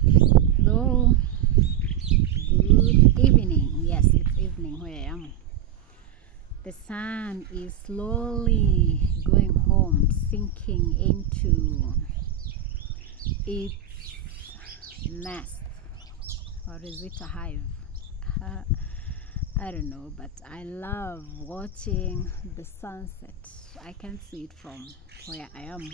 Hello, good evening. Yes, it's evening where I am. The sun is slowly going home, sinking into its nest. Or is it a hive? Uh, I don't know, but I love watching the sunset. I can see it from where I am.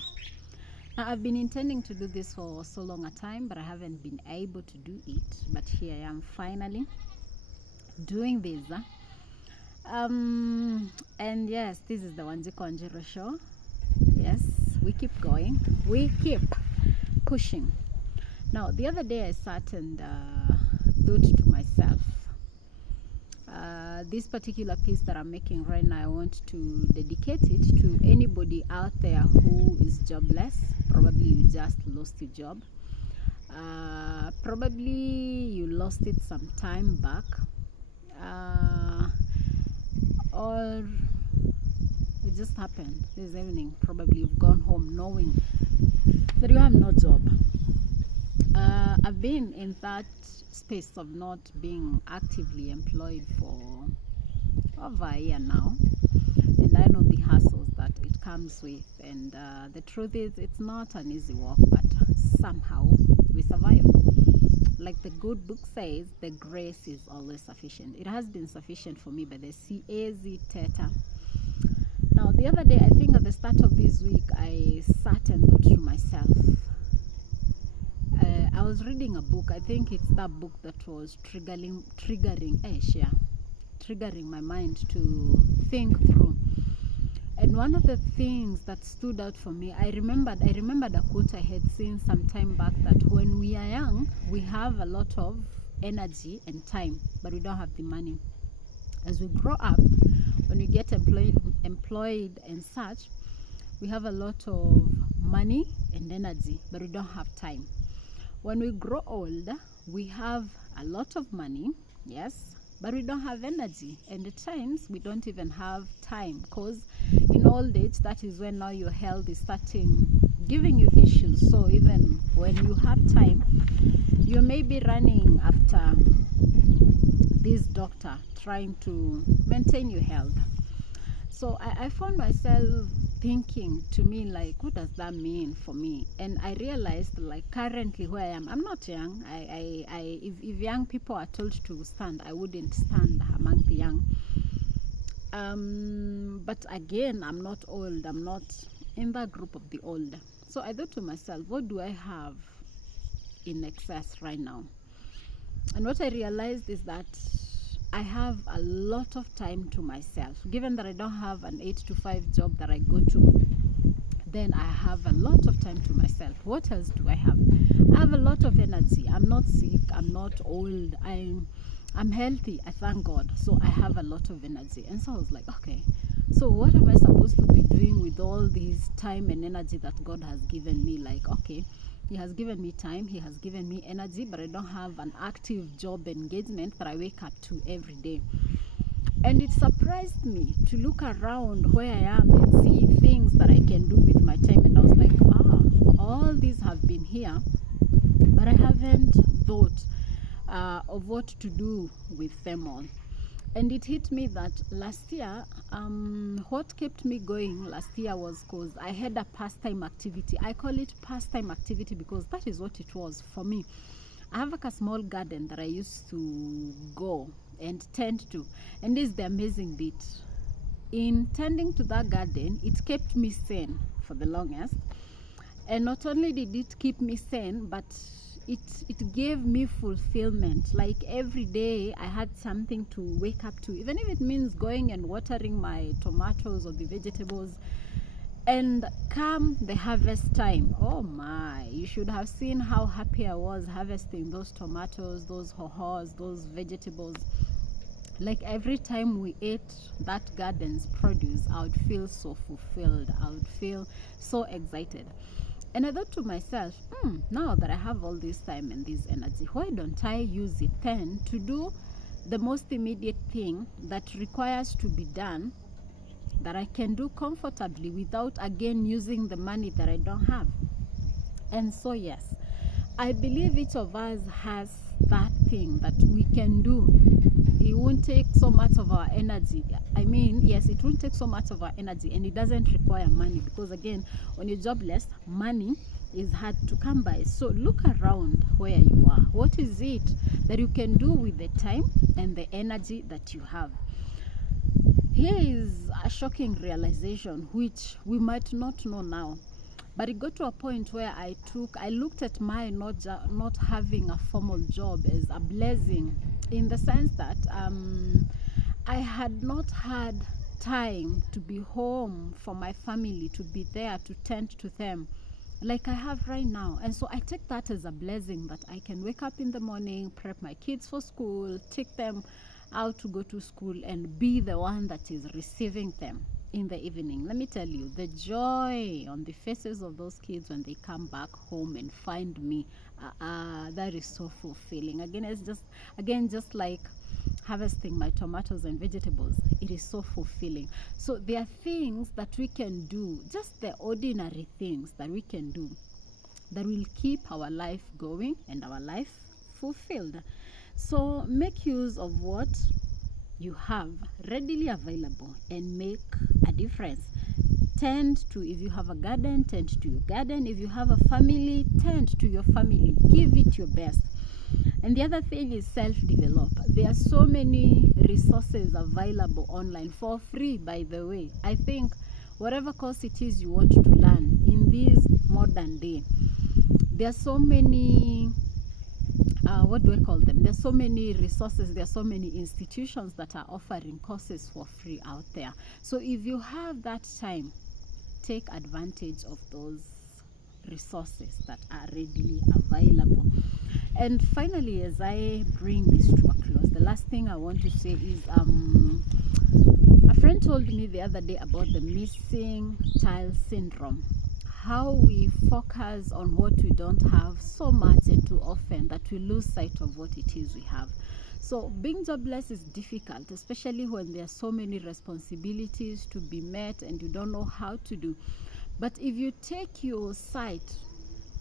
Now, I've been intending to do this for so long a time, but I haven't been able to do it. But here I am finally doing this. And yes, this is the Wanjiko Wanjiru show. Yes, we keep going, we keep pushing. Now, the other day I sat and thought to myself, this particular piece that I'm making right now, I want to dedicate it to anybody out there who is jobless. Probably you just lost your job. Probably you lost it some time back. Or it just happened this evening. Probably you've gone home knowing that you have no job. I've been in that space of not being actively employed for over a year now, and I know the hassles that it comes with, and the truth is it's not an easy walk, but somehow we survive. Like the good book says, the grace is always sufficient. It has been sufficient for me by the CAZ Theta. Now, the other day, I think at the start of this week, I sat and thought to myself, I was reading a book. I think it's that book that was triggering my mind to think through. And one of the things that stood out for me, I remembered a quote I had seen some time back, that when we are young, we have a lot of energy and time, but we don't have the money. As we grow up, when we get employed and such, we have a lot of money and energy, but we don't have time. When we grow old, we have a lot of money, yes, but we don't have energy, and at times we don't even have time, because in old age, that is when now your health is starting giving you issues. So even when you have time, you may be running after this doctor trying to maintain your health. So I found myself thinking, to me, like, what does that mean for me? And I realized, like, currently where I am, I'm not young. If young people are told to stand, I wouldn't stand among the young. But again, I'm not old. I'm not in that group of the old. So I thought to myself, what do I have in excess right now? And what I realized is that I have a lot of time to myself. Given that I don't have an 8 to 5 job that I go to, then I have a lot of time to myself. What else do I have? I have a lot of energy. I'm not sick. I'm not old. I'm healthy. I thank God. So I have a lot of energy. And so I was like, okay, so what am I supposed to be doing with all this time and energy that God has given me? Like, okay, He has given me time, He has given me energy, but I don't have an active job engagement that I wake up to every day. And it surprised me to look around where I am and see things that I can do with my time. And I was like, all these have been here, but I haven't thought of what to do with them all. And it hit me that last year, what kept me going last year was because I had a pastime activity. I call it pastime activity because that is what it was for me. I have like a small garden that I used to go and tend to. And this is the amazing bit. In tending to that garden, it kept me sane for the longest. And not only did it keep me sane, but it gave me fulfillment. Like every day I had something to wake up to, even if it means going and watering my tomatoes or the vegetables. And come the harvest time, oh my, you should have seen how happy I was harvesting those tomatoes, those ho-hos, those vegetables. Like every time we ate that garden's produce, I would feel so fulfilled. I would feel so excited. And I thought to myself, now that I have all this time and this energy, why don't I use it then to do the most immediate thing that requires to be done, that I can do comfortably without again using the money that I don't have? And so yes, I believe each of us has that thing that we can do. It won't take so much of our energy. I mean, yes, it won't take so much of our energy, and it doesn't require money, because again, when you're jobless, money is hard to come by. So look around where you are. What is it that you can do with the time and the energy that you have? Here is a shocking realization which we might not know now, but it got to a point where I looked at my not having a formal job as a blessing, in the sense that I had not had time to be home for my family, to be there to tend to them like I have right now. And so I take that as a blessing, that I can wake up in the morning, prep my kids for school, take them out to go to school, and be the one that is receiving them in the evening. Let me tell you, the joy on the faces of those kids when they come back home and find me, that is so fulfilling. Again, just like harvesting my tomatoes and vegetables, it is so fulfilling. So there are things that we can do, just the ordinary things that we can do, that will keep our life going and our life fulfilled. So make use of what you have readily available and make a difference. Tend to, if you have a garden, tend to your garden. If you have a family, tend to your family. Give it your best. And the other thing is self-develop. There are so many resources available online for free, by the way. I think whatever course it is you want to learn in this modern day, there are so many what do I call them? There's so many resources, there are so many institutions that are offering courses for free out there. So if you have that time, take advantage of those resources that are readily available. And finally, as I bring this to a close, the last thing I want to say is a friend told me the other day about the missing child syndrome. How we focus on what we don't have so much and too often that we lose sight of what it is we have. So being jobless is difficult, especially when there are so many responsibilities to be met and you don't know how to do. But if you take your sight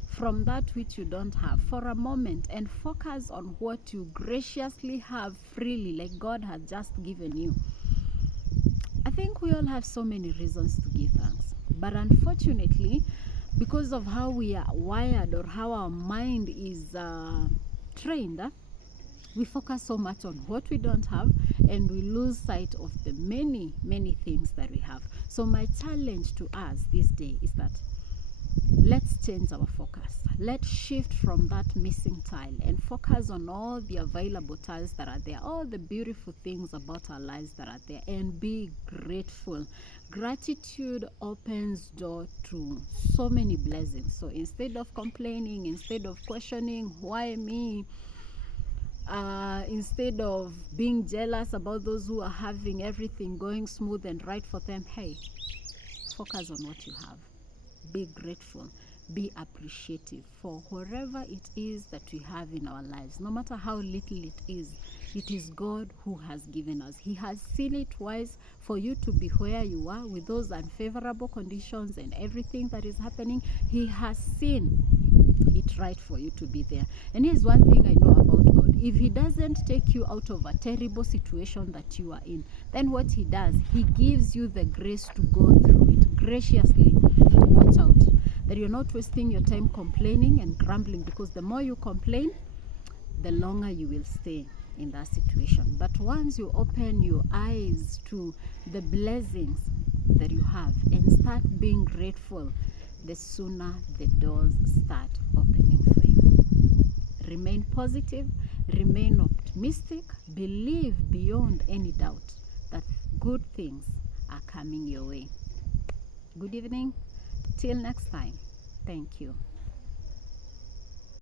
from that which you don't have for a moment and focus on what you graciously have freely, like God has just given you, I think we all have so many reasons to give thanks. But unfortunately, because of how we are wired or how our mind is trained, we focus so much on what we don't have and we lose sight of the many, many things that we have. So my challenge to us this day is that let's change our focus. Let's shift from that missing tile and focus on all the available tiles that are there, all the beautiful things about our lives that are there, and be grateful. Gratitude opens door to so many blessings. So instead of complaining, instead of questioning why me, instead of being jealous about those who are having everything going smooth and right for them, hey, focus on what you have. Be grateful, be appreciative for whatever it is that we have in our lives. No matter how little it is God who has given us. He has seen it wise for you to be where you are with those unfavorable conditions and everything that is happening. He has seen it right for you to be there. And here's one thing I know about God. If he doesn't take you out of a terrible situation that you are in, then what he does, he gives you the grace to go through it graciously. Watch out that you're not wasting your time complaining and grumbling, because the more you complain, the longer you will stay in that situation. But once you open your eyes to the blessings that you have and start being grateful, the sooner the doors start opening for you. Remain positive, remain optimistic, believe beyond any doubt that good things are coming your way. Good evening. Till next time. Thank you.